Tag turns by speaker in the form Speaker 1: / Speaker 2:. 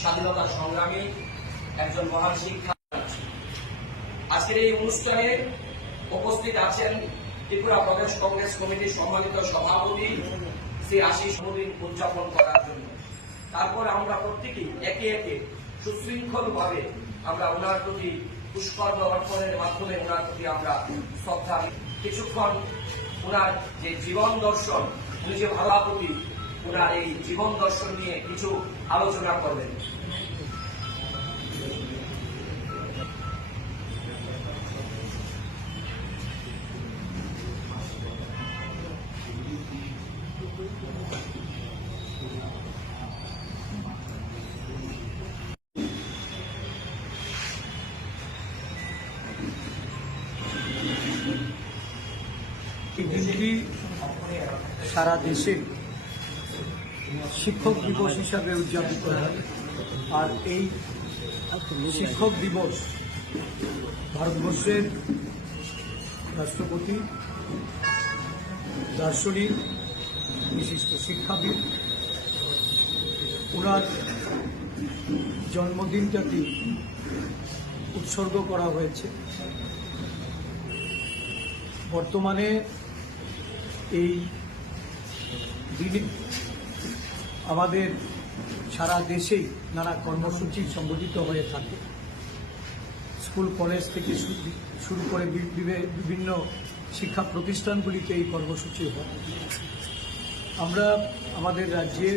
Speaker 1: স্বাধীনতা সংগ্রামী আজকের এই অনুষ্ঠানে উপস্থিত আছেন ত্রিপুরা প্রদেশ কংগ্রেস কমিটির সম্মানিত সভাপতি শ্রী আশিস মুদিন উদযাপন করার জন্য। তারপর আমরা প্রত্যেকেই একে একে সুশৃঙ্খল ভাবে আমরা ওনার প্রতি পুষ্কর্ম অর্পণের মাধ্যমে ওনার প্রতি আমরা শ্রদ্ধা। কিছুক্ষণ ওনার যে জীবন দর্শন, উনি যে ভাবাপতি ওনার এই জীবন দর্শন নিয়ে কিছু আলোচনা করবেন
Speaker 2: দিনটি সারা দেশে শিক্ষক দিবস হিসাবে উদযাপিত হয়। আর এই শিক্ষক দিবস ভারতবর্ষের রাষ্ট্রপতি, দার্শনিক, বিশিষ্ট শিক্ষাবিদ, ওনার জন্মদিনটাকে উৎসর্গ করা হয়েছে। বর্তমানে এই আমাদের সারা দেশেই নানা কর্মসূচি সংগঠিত হয়ে থাকে। স্কুল, কলেজ থেকে শুরু করে বিভিন্ন শিক্ষা প্রতিষ্ঠানগুলিতে এই কর্মসূচি হয়। আমরা আমাদের রাজ্যের